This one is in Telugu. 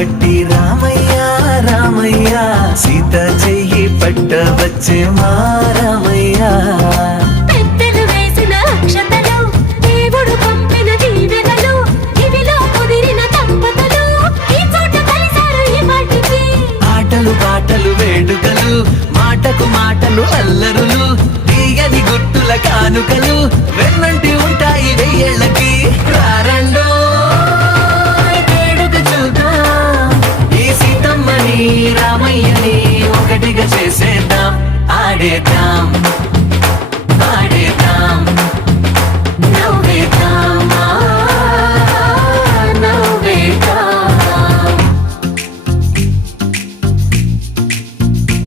పట్టి రామయ్య రామయ్య సీత చెయ్యి పట్ట వచ్చే మా రామయ్య పెద్దలు వేసిన అక్షతలు దేవుడు పంపిన దీవెనలు ఇవిలో కుదిరిన దంపతులు ఈ చోట కలిసారు ఈ పాటికి ఆటలు పాటలు వేడుకలు మాటకు మాటలు అల్లరులు తీయని గుర్తుల కానుకలు వెన్నంటి ఉంటాయి వెయ్యేళ్ళకి రారండో వేడుక చూద్దాం ఈ సీతమ్మని రామయ్యని ఒకటిగా చేసేద్దాం ఆడేద్దాం